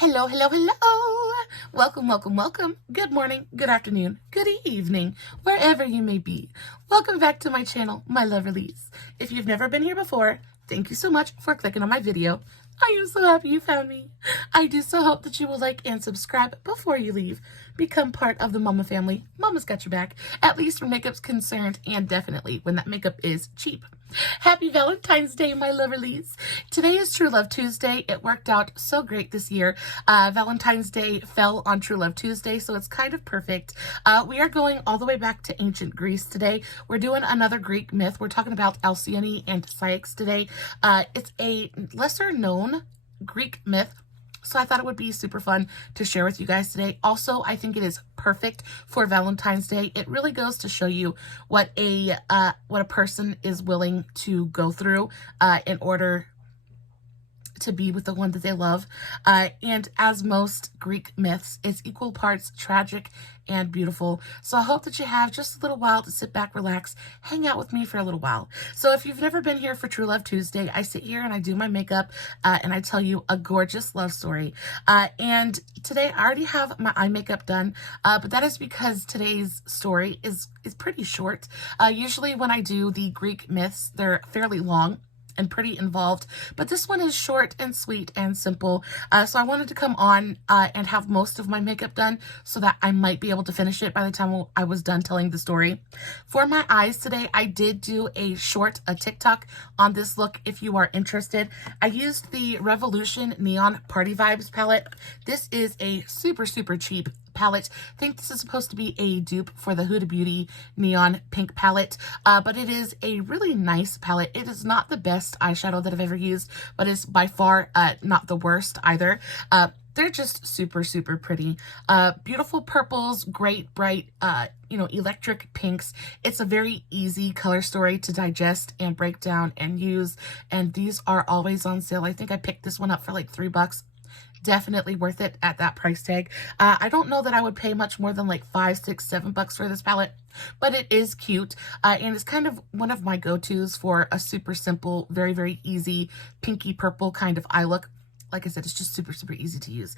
Hello, hello, hello. Welcome, welcome, welcome. Good morning, good afternoon, good evening, wherever you may be. Welcome back to my channel, my lovelies. If you've never been here before, thank you so much for clicking on my video. I am so happy you found me. I do so hope that you will like and subscribe before you leave. Become part of the Mama family. Mama's got your back, at least when makeup's concerned, and definitely when that makeup is cheap. Happy Valentine's Day, my lovelies. Today is True Love Tuesday. It worked out so great this year. Valentine's Day fell on True Love Tuesday, so it's kind of perfect. We are going all the way back to ancient Greece today. We're doing another Greek myth. We're talking about Alcyone and Cyex today. It's a lesser known Greek myth, so I thought it would be super fun to share with you guys today. Also, I think it is perfect for Valentine's Day. It really goes to show you what a person is willing to go through in order to be with the one that they love. And as most Greek myths, it's equal parts tragic and beautiful. So I hope that you have just a little while to sit back, relax, hang out with me for a little while. So if you've never been here for True Love Tuesday, I sit here and I do my makeup and I tell you a gorgeous love story. And today I already have my eye makeup done, but that is because today's story is pretty short. Usually when I do the Greek myths, they're fairly long and pretty involved, but this one is short and sweet and simple. So I wanted to come on and have most of my makeup done so that I might be able to finish it by the time I was done telling the story. For my eyes today, I did do a TikTok on this look if you are interested. I used the Revolution Neon Party Vibes palette. This is a super, super cheap palette. I think this is supposed to be a dupe for the Huda Beauty Neon Pink palette, but it is a really nice palette. It is not the best eyeshadow that I've ever used, but it's by far not the worst either. They're just super, super pretty. Beautiful purples, great, bright, electric pinks. It's a very easy color story to digest and break down and use, and these are always on sale. I think I picked this one up for like $3. Definitely worth it at that price tag. I don't know that I would pay much more than like $5, $6, $7 for this palette, but it is cute. And it's kind of one of my go-tos for a super simple, very, very easy pinky purple kind of eye look. Like I said, it's just super, super easy to use.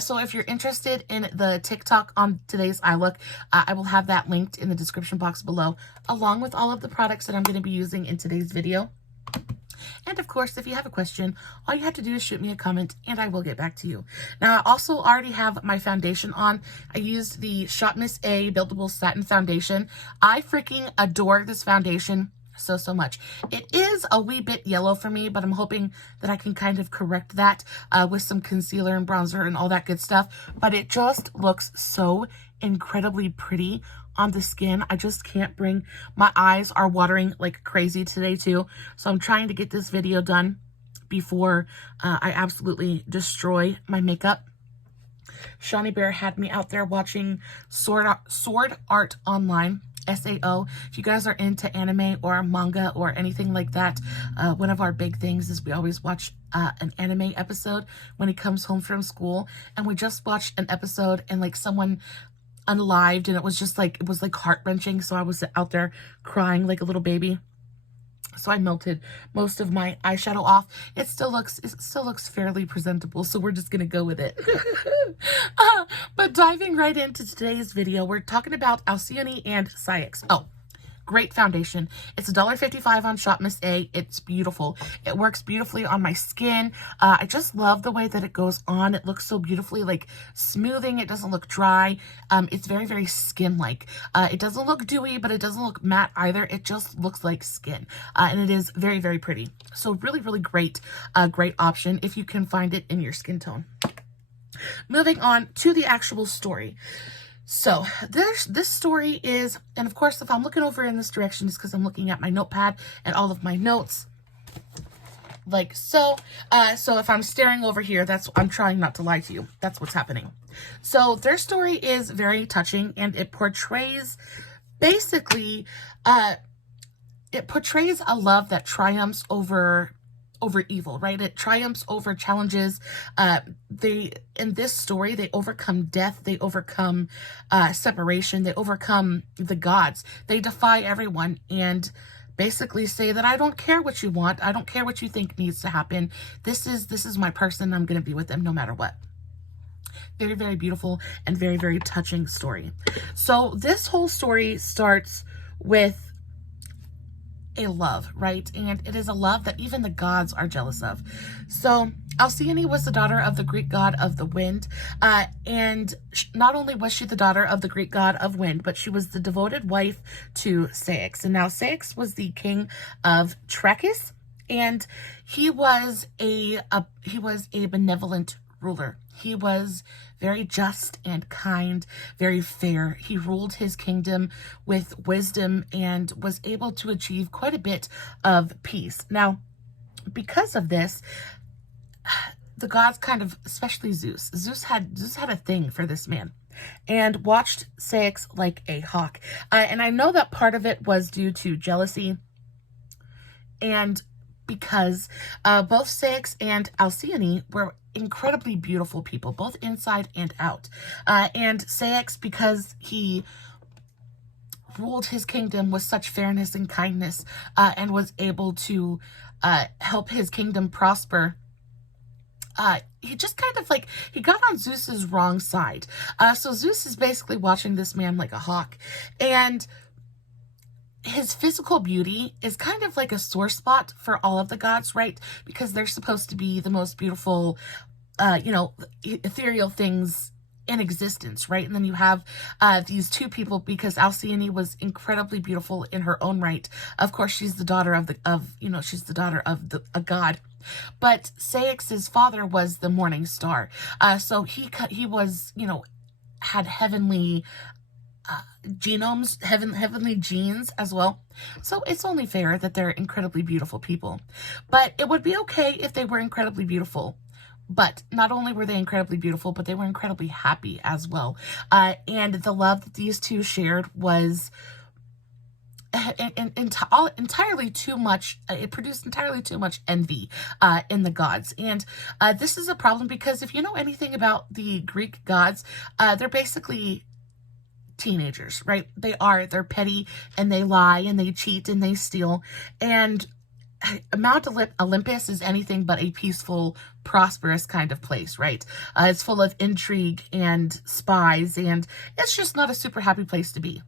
So if you're interested in the TikTok on today's eye look, I will have that linked in the description box below, along with all of the products that I'm going to be using in today's video. And of course, if you have a question, all you have to do is shoot me a comment and I will get back to you. Now, I also already have my foundation on. I used the Shop Miss A Buildable Satin Foundation. I freaking adore this foundation so, so much. It is a wee bit yellow for me, but I'm hoping that I can kind of correct that with some concealer and bronzer and all that good stuff. But it just looks so incredibly pretty on the skin. I just can't bring, my eyes are watering like crazy today too. So I'm trying to get this video done before I absolutely destroy my makeup. Shawnee Bear had me out there watching Sword Art Online, SAO. If you guys are into anime or manga or anything like that, one of our big things is we always watch an anime episode when he comes home from school. And we just watched an episode and like someone unalived, and it was like heart-wrenching. So I was out there crying like a little baby. So I melted most of my eyeshadow off. It still looks fairly presentable, so we're just gonna go with it. But diving right into today's video, we're talking about Alcyone and Cyex. Oh, great foundation. It's $1.55 on Shop Miss A. It's beautiful. It works beautifully on my skin. I just love the way that it goes on. It looks so beautifully, like smoothing. It doesn't look dry. It's very, very skin-like. It doesn't look dewy, but it doesn't look matte either. It just looks like skin. And it is very, very pretty. So really, really great, great option if you can find it in your skin tone. Moving on to the actual story. So this story is, and of course, if I'm looking over in this direction, it's because I'm looking at my notepad and all of my notes, like so. So if I'm staring over here, I'm trying not to lie to you. That's what's happening. So their story is very touching, and it portrays, basically, it portrays a love that triumphs over evil, right? It triumphs over challenges. In this story, they overcome death, they overcome separation, they overcome the gods. They defy everyone and basically say that I don't care what you want, I don't care what you think needs to happen. This is my person, I'm gonna be with them no matter what. Very, very beautiful and very, very touching story. So this whole story starts with a love, right? And it is a love that even the gods are jealous of. So Alcyone was the daughter of the Greek god of the wind, and not only was she the daughter of the Greek god of wind, but she was the devoted wife to Cyex. And now Cyex was the king of Trachis, and he was a benevolent ruler. He was very just and kind, very fair. He ruled his kingdom with wisdom and was able to achieve quite a bit of peace. Now, because of this, the gods kind of, especially Zeus had a thing for this man and watched Cyex like a hawk. And I know that part of it was due to jealousy, and because both Cyex and Alcyone were incredibly beautiful people, both inside and out. And Cyex, because he ruled his kingdom with such fairness and kindness, and was able to help his kingdom prosper, he just kind of like, he got on Zeus's wrong side. So Zeus is basically watching this man like a hawk, and his physical beauty is kind of like a sore spot for all of the gods, right? Because they're supposed to be the most beautiful, ethereal things in existence, right? And then you have these two people, because Alcyone was incredibly beautiful in her own right. Of course, she's the daughter of a god. But Ceyx's father was the morning star. So he was, had heavenly genomes, heavenly genes as well. So it's only fair that they're incredibly beautiful people. But it would be okay if they were incredibly beautiful. But not only were they incredibly beautiful, but they were incredibly happy as well. And the love that these two shared was entirely too much. It produced entirely too much envy in the gods. And this is a problem, because if you know anything about the Greek gods, they're basically teenagers, right? They're petty, and they lie, and they cheat, and they steal. And Mount Olympus is anything but a peaceful, prosperous kind of place, right? It's full of intrigue and spies, and it's just not a super happy place to be.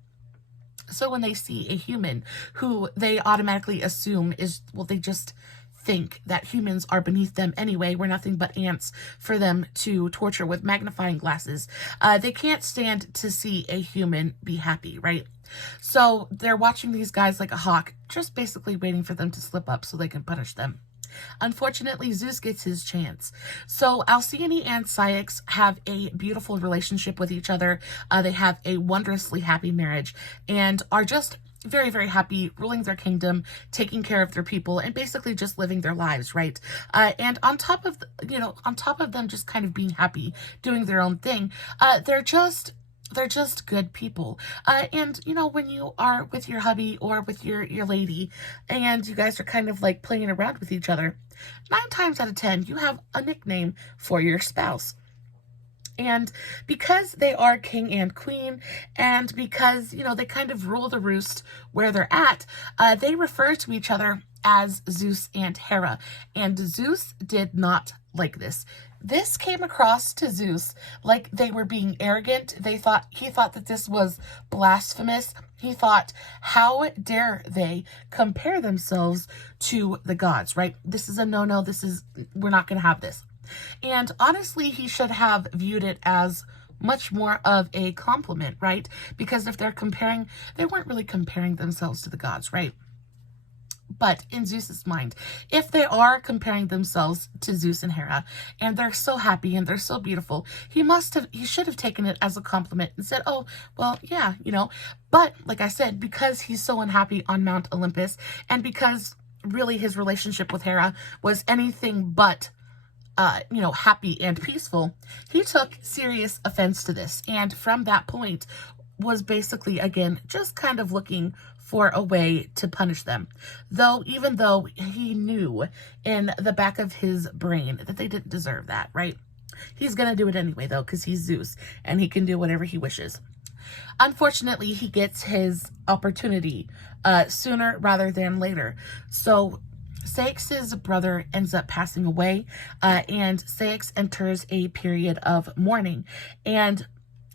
So when they see a human who they automatically assume is, well, they just think that humans are beneath them anyway, we're nothing but ants for them to torture with magnifying glasses. They can't stand to see a human be happy, right? So they're watching these guys like a hawk, just basically waiting for them to slip up so they can punish them. Unfortunately, Zeus gets his chance. So Alcyone and Cyex have a beautiful relationship with each other. They have a wondrously happy marriage, and are just very, very happy ruling their kingdom, taking care of their people, and basically just living their lives, right? And on top of them just kind of being happy, doing their own thing, they're just good people. And when you are with your hubby or with your lady, and you guys are kind of like playing around with each other, 9 times out of 10 you have a nickname for your spouse. And because they are king and queen, and because, they kind of rule the roost where they're at, they refer to each other as Zeus and Hera. And Zeus did not like this. This came across to Zeus like they were being arrogant. He thought that this was blasphemous. He thought, how dare they compare themselves to the gods, right? This is a no-no. We're not going to have this. And honestly, he should have viewed it as much more of a compliment, right? Because if they're comparing, they weren't really comparing themselves to the gods, right? But in Zeus's mind, if they are comparing themselves to Zeus and Hera, and they're so happy and they're so beautiful, he should have taken it as a compliment and said, oh, well, yeah, But like I said, because he's so unhappy on Mount Olympus, and because really his relationship with Hera was anything but happy and peaceful, he took serious offense to this. And from that point was basically, again, just kind of looking for a way to punish them. Even though he knew in the back of his brain that they didn't deserve that, right? He's going to do it anyway, though, because he's Zeus and he can do whatever he wishes. Unfortunately, he gets his opportunity sooner rather than later. So Ceyx's brother ends up passing away, and Cyex enters a period of mourning. And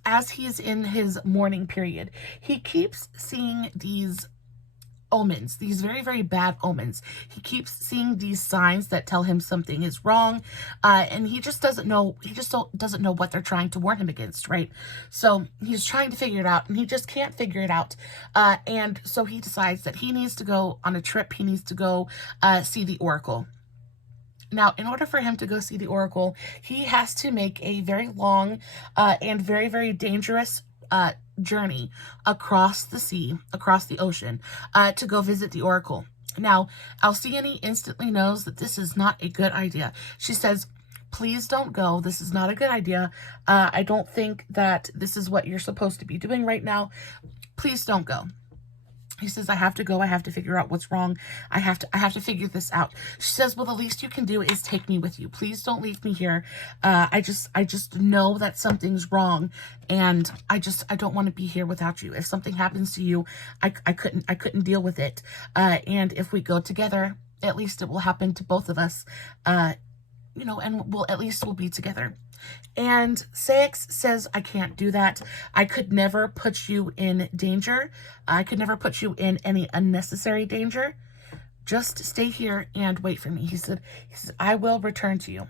as he's in his mourning period, he keeps seeing these omens, these very, very bad omens. He keeps seeing these signs that tell him something is wrong, and he just doesn't know, doesn't know what they're trying to warn him against, right? So he's trying to figure it out, and he just can't figure it out, and so he decides that he needs to go on a trip. He needs to go see the Oracle. Now, in order for him to go see the Oracle, he has to make a very long and very, very dangerous journey across the sea, across the ocean, to go visit the Oracle. Now, Alcyone instantly knows that this is not a good idea. She says, please don't go. This is not a good idea. I don't think that this is what you're supposed to be doing right now. Please don't go. He says, I have to go. I have to figure out what's wrong. I have to figure this out. She says, well, the least you can do is take me with you. Please don't leave me here. I just know that something's wrong, and I don't want to be here without you. If something happens to you, I couldn't deal with it. And if we go together, at least it will happen to both of us. You know, and we'll be together. And Cyex says, I can't do that. I could never put you in danger. I could never put you in any unnecessary danger. Just stay here and wait for me. He said, I will return to you.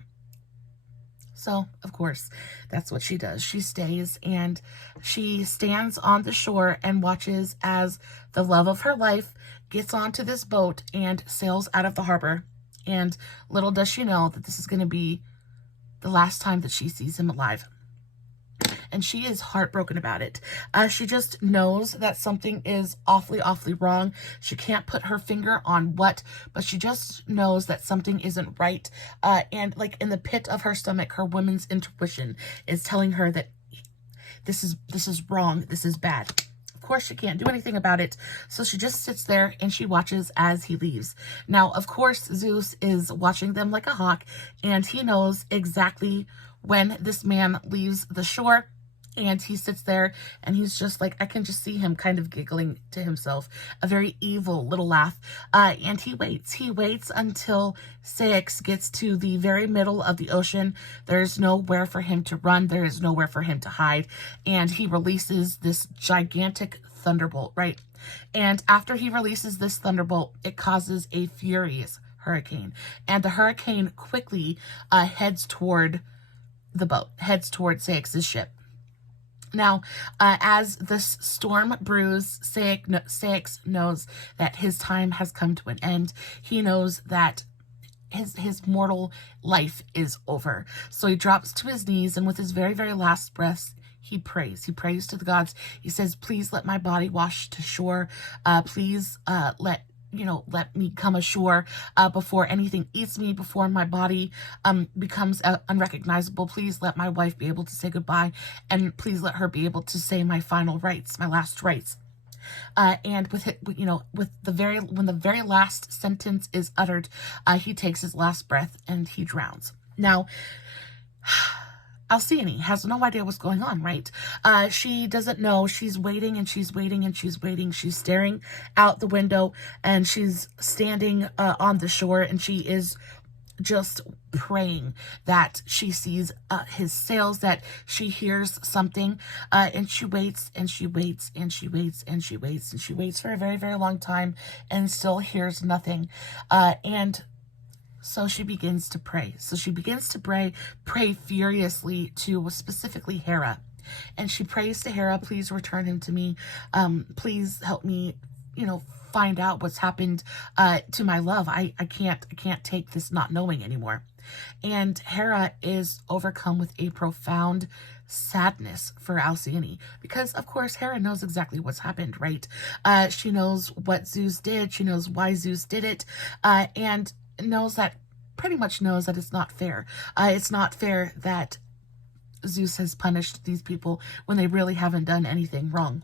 So, of course, that's what she does. She stays, and she stands on the shore and watches as the love of her life gets onto this boat and sails out of the harbor. And little does she know that this is going to be the last time that she sees him alive. And she is heartbroken about it. She just knows that something is awfully, awfully wrong. She can't put her finger on what, but she just knows that something isn't right. And like in the pit of her stomach, her woman's intuition is telling her that this is wrong. This is bad. Of course, she can't do anything about it, so she just sits there and she watches as he leaves. Now, of course, Zeus is watching them like a hawk, and he knows exactly when this man leaves the shore, and he sits there and he's just like, I can just see him kind of giggling to himself, a very evil little laugh, and he waits until Cyex gets to the very middle of the ocean. There's nowhere for him to run, there is nowhere for him to hide, and he releases this gigantic thunderbolt, right? And after he releases this thunderbolt, it causes a furious hurricane, and the hurricane quickly heads toward the boat, heads toward Ceyx's ship. Now, as this storm brews, Cyex knows that his time has come to an end. He knows that his mortal life is over. So he drops to his knees, and with his very, very last breaths, he prays. He prays to the gods. He says, please let my body wash to shore. Please let me come ashore before anything eats me, before my body becomes unrecognizable. Please let my wife be able to say goodbye, and please let her be able to say my final rites, my last rites. And with it, when the very last sentence is uttered, he takes his last breath and he drowns. Now, Alcyone has no idea what's going on, right? She doesn't know. She's waiting and she's waiting and she's waiting. She's staring out the window and she's standing on the shore, and she is just praying that she sees his sails, that she hears something, and she waits and she waits and she waits and she waits and she waits for a very, very long time and still hears nothing. And so she begins to pray. So she begins to pray furiously to specifically Hera. And she prays to Hera, please return him to me. Please help me, find out what's happened to my love. I can't take this not knowing anymore. And Hera is overcome with a profound sadness for Alcyone, because of course Hera knows exactly what's happened, right? She knows what Zeus did. She knows why Zeus did it, and pretty much knows that it's not fair. It's not fair that Zeus has punished these people when they really haven't done anything wrong.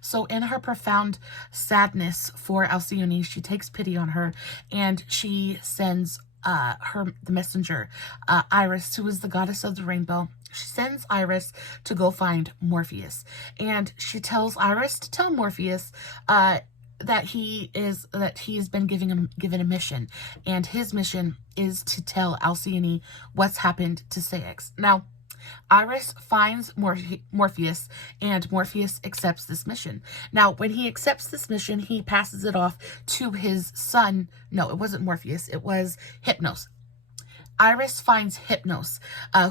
So in her profound sadness for Alcyone, she takes pity on her, and she sends the messenger, Iris, who is the goddess of the rainbow. She sends Iris to go find Morpheus, and she tells Iris to tell Morpheus he's been given a mission, and his mission is to tell Alcyone what's happened to Cyex. Now, Iris finds Morpheus, and Morpheus accepts this mission. Now, when he accepts this mission, he passes it off to his son. No, it wasn't Morpheus. It was Hypnos. Iris finds Hypnos,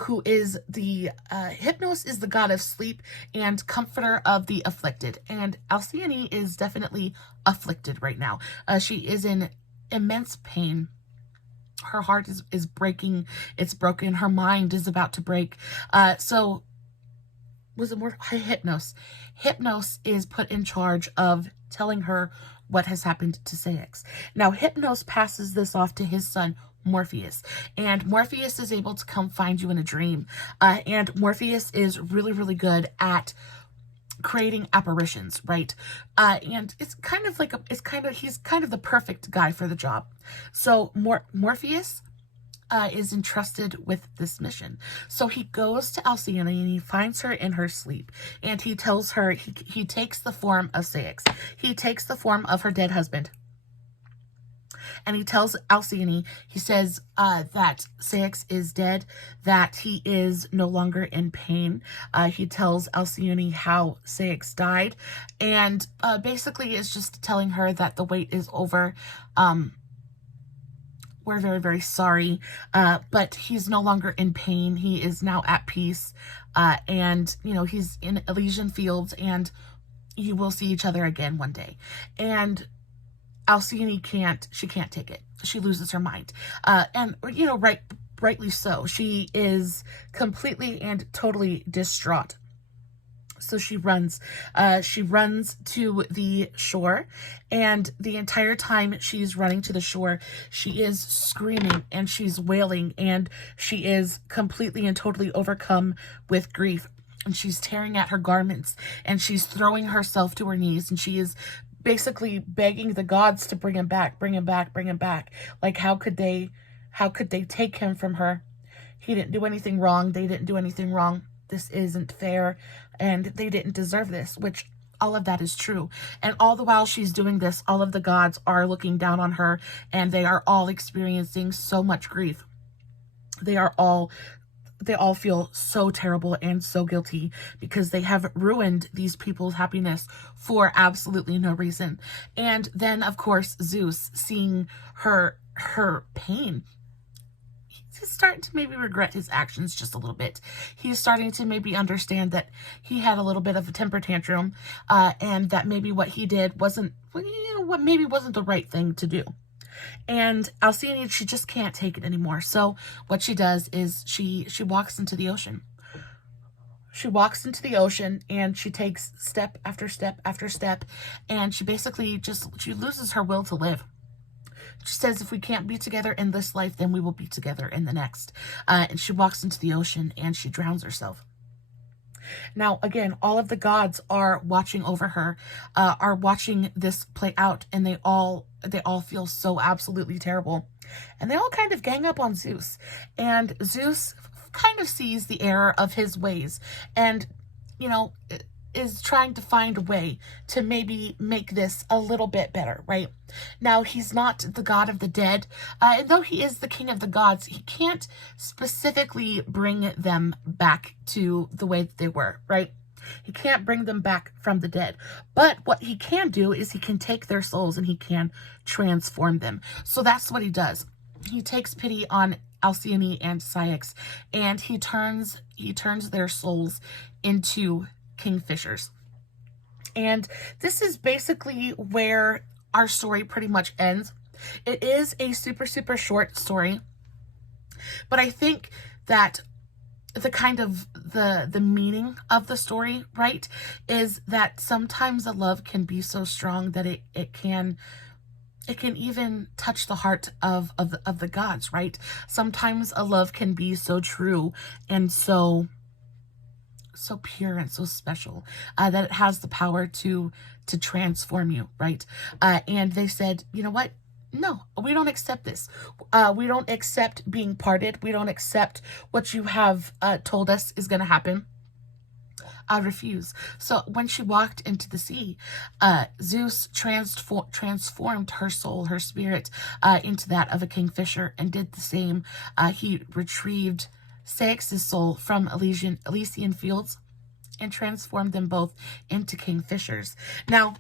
who is Hypnos is the god of sleep and comforter of the afflicted. And Alcyone is definitely afflicted right now. She is in immense pain. Her heart is breaking. It's broken. Her mind is about to break. So was it more Hypnos? Hypnos is put in charge of telling her what has happened to Cyex. Now, Hypnos passes this off to his son, Morpheus, and Morpheus is able to come find you in a dream. And Morpheus is really, really good at creating apparitions, right? And it's kind of like he's kind of the perfect guy for the job. So Morpheus is entrusted with this mission. So he goes to Alcyone and he finds her in her sleep, and he tells her he takes the form of Cyex. He takes the form of her dead husband. And he tells Alcyone, he says that Cyex is dead, that he is no longer in pain. He tells Alcyone how Cyex died, and basically is just telling her that the wait is over. We're very, very sorry, but he's no longer in pain. He is now at peace, and, you know, he's in Elysian Fields, and you will see each other again one day. And Alcyone can't take it. She loses her mind. And, you know, rightly so. She is completely and totally distraught. So she runs to the shore, and the entire time she's running to the shore, she is screaming and she's wailing, and she is completely and totally overcome with grief. And she's tearing at her garments, and she's throwing herself to her knees, and she is basically begging the gods to bring him back, bring him back, bring him back. Like, how could they take him from her? He didn't do anything wrong. They didn't do anything wrong. This isn't fair, and they didn't deserve this, which all of that is true. And all the while she's doing this, all of the gods are looking down on her, and they are all experiencing so much grief. They all feel so terrible and so guilty because they have ruined these people's happiness for absolutely no reason. And then, of course, Zeus, seeing her pain, he's starting to maybe regret his actions just a little bit. He's starting to maybe understand that he had a little bit of a temper tantrum, and that maybe what he did wasn't the right thing to do. And Alcyone, she just can't take it anymore. So what she does is she walks into the ocean. She walks into the ocean, and she takes step after step after step, and she basically she loses her will to live. She says, if we can't be together in this life, then we will be together in the next. And she walks into the ocean, and she drowns herself. Now, again, all of the gods are watching over her, are watching this play out, and they all feel so absolutely terrible. And they all kind of gang up on Zeus. And Zeus kind of sees the error of his ways, and, you know, is trying to find a way to maybe make this a little bit better, right? Now, he's not the god of the dead, and though he is the king of the gods, he can't specifically bring them back to the way that they were, right? He can't bring them back from the dead. But what he can do is he can take their souls and he can transform them. So that's what he does. He takes pity on Alcyone and Cyex, and he turns their souls into kingfishers. And this is basically where our story pretty much ends. It is a super, super short story, but I think that the kind of the meaning of the story, right, is that sometimes a love can be so strong that it can even touch the heart of the gods, right? Sometimes a love can be so true and so pure and so special that it has the power to transform you, right? And they said, you know what? No, we don't accept this. We don't accept being parted. We don't accept what you have told us is going to happen. refuse. So when she walked into the sea, Zeus transformed her soul, her spirit, into that of a kingfisher, and did the same. He retrieved Ceyx's soul from Elysian fields and transformed them both into kingfishers. Now,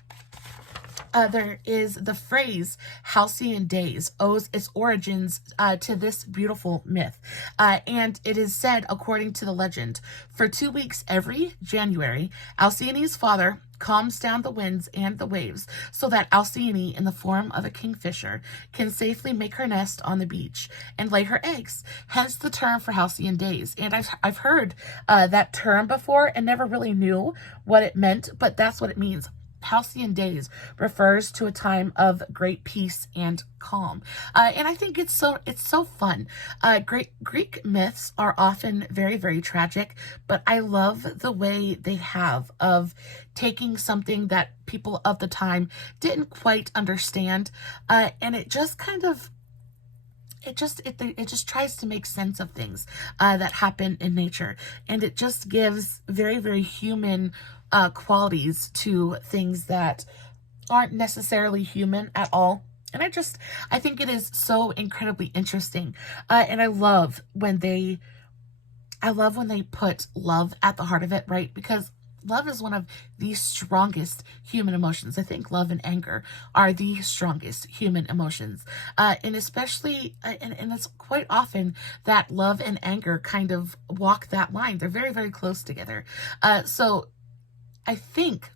there is the phrase halcyon days owes its origins to this beautiful myth. And it is said, according to the legend, for 2 weeks every January, Alcyone's father calms down the winds and the waves so that Alcyone, in the form of a kingfisher, can safely make her nest on the beach and lay her eggs. Hence the term for halcyon days. And I've heard that term before and never really knew what it meant, but that's what it means. Halcyon days refers to a time of great peace and calm, and I think it's so fun. Greek myths are often very, very tragic, but I love the way they have of taking something that people of the time didn't quite understand, and it just kind of it just tries to make sense of things that happen in nature, and it just gives very, very human qualities to things that aren't necessarily human at all. And I think it is so incredibly interesting. And I love when they put love at the heart of it, right? Because love is one of the strongest human emotions. I think love and anger are the strongest human emotions. And especially, and it's quite often that love and anger kind of walk that line. They're very, very close together. So I think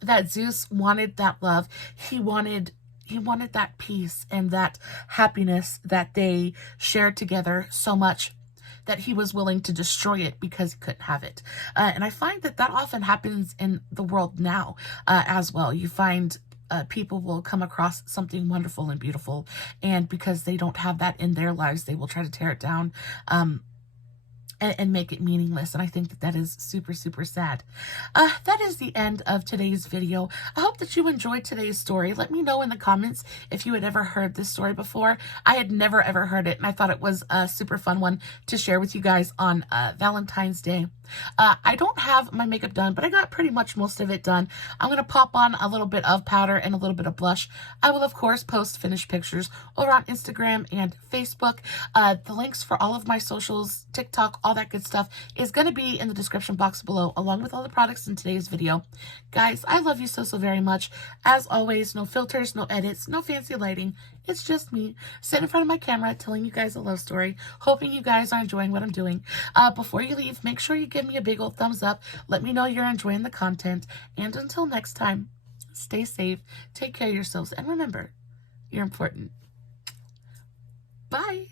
that Zeus wanted that love. He wanted that peace and that happiness that they shared together so much that he was willing to destroy it because he couldn't have it. And I find that often happens in the world now as well. You find people will come across something wonderful and beautiful, and because they don't have that in their lives, they will try to tear it down and make it meaningless. And I think that is super, super sad. That is the end of today's video. I hope that you enjoyed today's story. Let me know in the comments if you had ever heard this story before. I had never ever heard it, and I thought it was a super fun one to share with you guys on Valentine's Day. I don't have my makeup done, but I got pretty much most of it done. I'm going to pop on a little bit of powder and a little bit of blush. I will, of course, post finished pictures over on Instagram and Facebook. The links for all of my socials, TikTok, all that good stuff is going to be in the description box below, along with all the products in today's video. Guys, I love you so, so very much. As always, no filters, no edits, no fancy lighting. It's just me sitting in front of my camera telling you guys a love story, hoping you guys are enjoying what I'm doing. Before you leave, make sure you give me a big old thumbs up. Let me know you're enjoying the content. And until next time, stay safe, take care of yourselves, and remember, you're important. Bye.